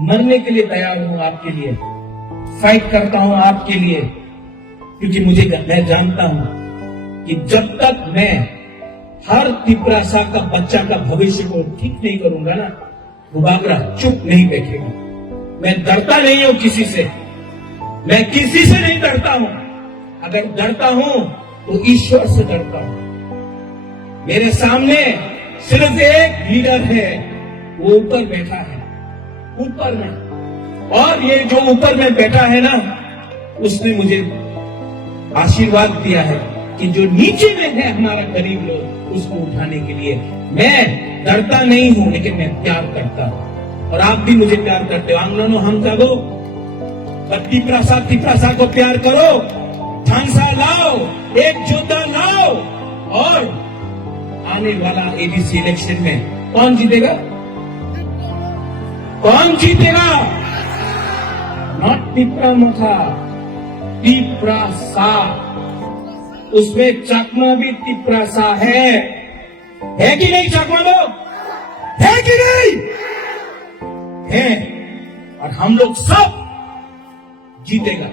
मरने के लिए तैयार हूं आपके लिए, फाइट करता हूं आपके लिए, क्योंकि मैं जानता हूं कि जब तक मैं हर तिपरासा का बच्चा का भविष्य को ठीक नहीं करूंगा ना, रुबागरा चुप नहीं बैठेगा। मैं डरता नहीं हूं किसी से, मैं किसी से नहीं डरता हूं। अगर डरता हूं तो ईश्वर से डरता हूं। मेरे सामने सिर्फ एक लीडर है, वो ऊपर बैठा है, ऊपर में। और ये जो ऊपर में बैठा है ना, उसने मुझे आशीर्वाद दिया है कि जो नीचे में है हमारा गरीब लोग, उसको उठाने के लिए। मैं डरता नहीं हूं, लेकिन मैं प्यार करता हूं, और आप भी मुझे प्यार करते हो। आंगनों हम जागो, तिपरासा को प्यार करो, झांसा लाओ, एक जोधा लाओ, और आने वाला एबीसी इलेक्शन में कौन जीतेगा? कौन जीतेगा? नॉट तिपरामथा, तिपरासा। उसमें चकमा भी तिपरासा है कि नहीं? चकमा लोग है कि नहीं? है। और हम लोग सब जीतेगा।